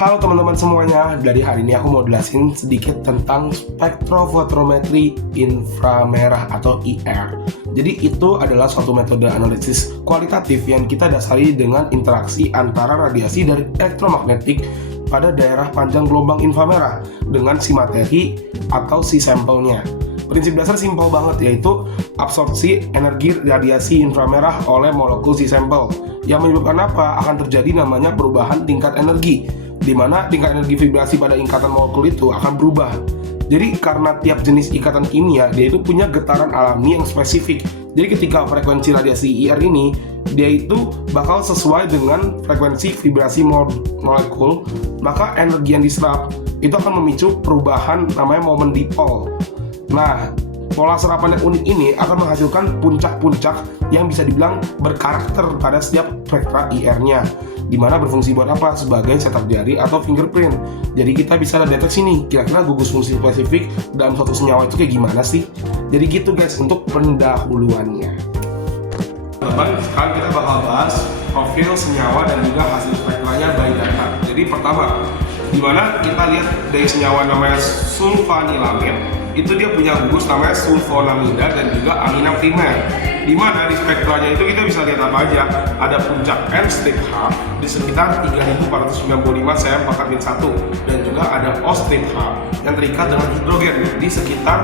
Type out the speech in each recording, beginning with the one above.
Halo teman-teman semuanya, dari hari ini aku mau jelasin sedikit tentang spektrofotometri inframerah atau IR. Jadi itu adalah suatu metode analisis kualitatif yang kita dasari dengan interaksi antara radiasi dari elektromagnetik pada daerah panjang gelombang inframerah dengan si materi atau si sampelnya. Prinsip dasar simpel banget, yaitu absorpsi energi radiasi inframerah oleh molekul si sampel. Yang menyebabkan apa? Akan terjadi namanya perubahan tingkat energi, di mana tingkat energi vibrasi pada ikatan molekul itu akan berubah. Jadi karena tiap jenis ikatan kimia dia itu punya getaran alami yang spesifik. Jadi ketika frekuensi radiasi IR ini dia itu bakal sesuai dengan frekuensi vibrasi molekul, maka energi yang diserap itu akan memicu perubahan namanya momen dipol. Nah, pola serapan yang unik ini akan menghasilkan puncak-puncak yang bisa dibilang berkarakter pada setiap spektra IR-nya, di mana berfungsi buat apa? Sebagai cetak jari atau fingerprint. Jadi kita bisa deteksi nih, kira-kira gugus fungsi spesifik dalam suatu senyawa itu kayak gimana sih? Jadi gitu guys, untuk pendahuluannya. Teman-teman, sekarang kita bakal bahas profil senyawa dan juga hasil spektranya by data. Jadi pertama, di mana kita lihat dari senyawa namanya sulfanilamid, itu dia punya gugus namanya sulfonamida dan juga amina primer. Di mana di spektranya itu kita bisa lihat apa aja? Ada puncak N strip H di sekitar 3495 cm/1 dan juga ada O strip H yang terikat dengan hidrogen di sekitar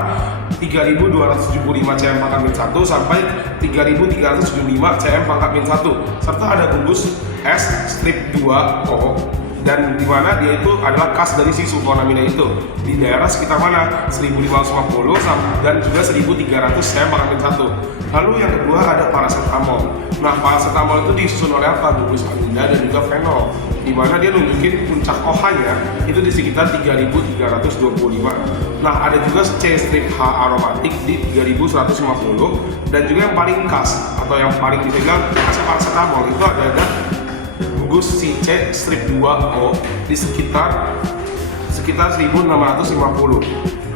3275 cm/1 sampai 3375 cm/1, serta ada gugus S strip 2O dan di mana dia itu adalah khas dari si sulfonamida itu di daerah sekitar mana 1550 dan juga 1300 cm/1. Lalu yang kedua ada paracetamol. Nah, paracetamol itu disusun oleh apa? Gugus amida dan juga fenol, di mana dia nunjukin puncak OH-nya itu di sekitar 3325. Nah, ada juga C strip H aromatik di 3150 dan juga yang paling khas atau yang paling dipegang khas paracetamol itu ada gugus si C strip 2O di sekitar 1650.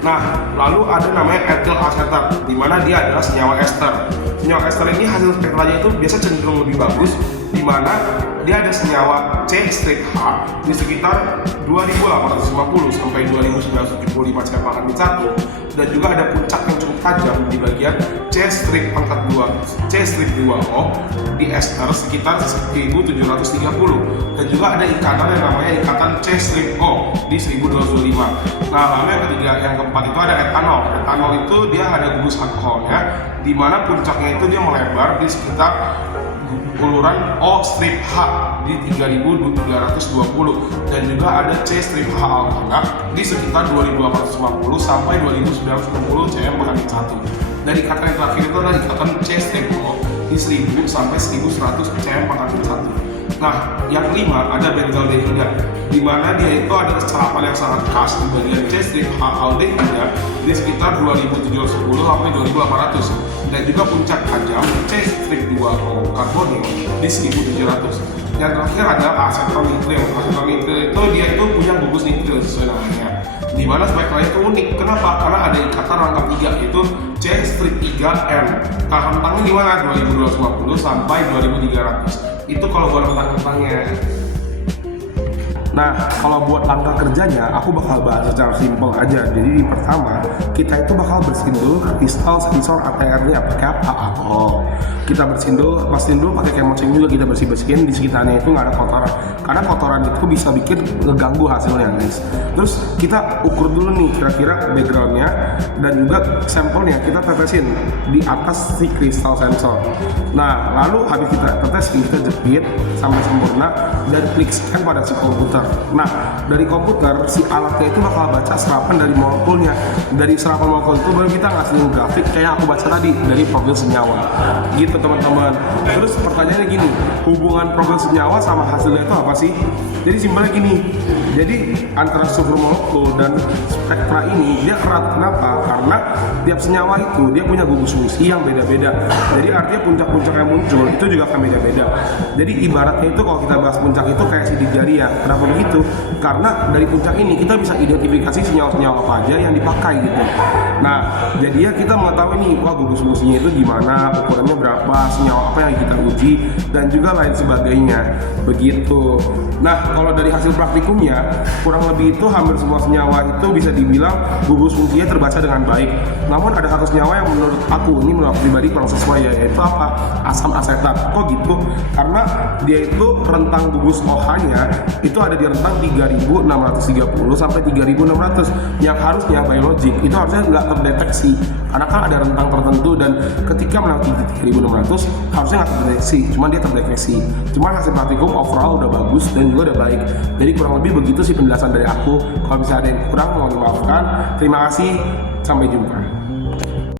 Nah, lalu ada namanya etil asetat, di mana dia adalah senyawa ester. Senyawa ester ini hasil spektranya itu biasa cenderung lebih bagus, di mana dia ada senyawa C strip H di sekitar 2850 sampai 2975 cm/1 dan juga ada puncak yang cukup tajam di bagian C strip pangkat 2 C strip 2O di ester sekitar 1730 dan juga ada ikatan yang namanya ikatan C strip O di 1225. Nah, lalu yang ketiga, yang keempat itu ada etanol. Etanol itu dia ada gugus alkoholnya, di mana puncaknya itu dia melebar di sekitar uluran O strip H di 3320 dan juga ada C strip H alkana di sekitar 2850 sampai 2960 cm/1. Dari ikatan yang terakhir itu adalah ikatan C strip O di 1000 sampai 1100 cm/1. Nah, yang kelima ada benzaldehida, di mana dia itu ada serapan yang sangat khas di bagian C strip H aldehida di sekitar 2710 sampai 2800 dan juga puncak tajam C strip 2O karbonil di 1700. Yang terakhir adalah asetonitrile. Asetonitrile itu dia itu punya gugus nitril sesuai namanya, di mana spektranya itu unik. Kenapa? Karena ada ikatan rangkap 3 yaitu C strip 3N. Nah, rentangnya gimana? 2250 sampai 2300. Itu kalau buat rentang-rentangnya. Nah, kalau buat angka kerjanya, aku bakal bahas secara simpel aja. Jadi pertama, kita itu bakal bersihin dulu kristal sensor ATR-nya pakai apa? Alkohol. Kita bersihin dulu pakai chemosync juga, kita bersihin di sekitarnya itu nggak ada kotoran. Karena kotoran itu bisa bikin ngeganggu hasilnya, guys. Terus kita ukur dulu nih kira-kira backgroundnya dan juga sampelnya kita tetesin di atas si kristal sensor. Nah, lalu habis kita tetesin, kita jepit sampai sempurna dan klik scan pada si komputer. Nah, dari komputer si alatnya itu bakal baca serapan dari molekulnya. Dari serapan molekul itu baru kita ngasih grafik kayak aku baca tadi dari profil senyawa. Gitu teman-teman. Terus pertanyaannya gini, hubungan profil senyawa sama hasilnya itu apa sih? Jadi simpelnya gini. Jadi antara struktur molekul dan spektra ini dia erat. Kenapa? Karena tiap senyawa itu dia punya gugus fungsi yang beda-beda. Jadi artinya puncak-puncak yang muncul itu juga akan beda-beda. Jadi ibaratnya itu kalau kita bahas puncak itu kayak sidik jari ya. Kenapa begitu? Karena dari puncak ini kita bisa identifikasi senyawa-senyawa apa aja yang dipakai gitu. Nah, jadi ya kita mengetahui nih, wah gugus fungsinya itu gimana, ukurannya berapa, senyawa apa yang kita uji dan juga lain sebagainya. Begitu. Nah, kalau dari hasil praktikumnya, kurang lebih itu hampir semua senyawa itu bisa dibilang gugus fungsinya terbaca dengan baik. Namun ada satu senyawa yang menurut aku pribadi kurang sesuai, yaitu apa? Asam asetat. Kok gitu? Karena dia itu rentang gugus OH-nya itu ada di rentang 3630 sampai 3600, yang harusnya biologik itu harusnya nggak terdeteksi karena kan ada rentang tertentu, dan ketika melewati 3600 harusnya nggak terdeteksi, cuman dia terdeteksi. Cuman hasil praktikum overall udah bagus dan juga udah baik. Jadi kurang lebih begitu sih penjelasan dari aku. Kalau bisa ada yang kurang mohon dimaafkan. Terima kasih, sampai jumpa.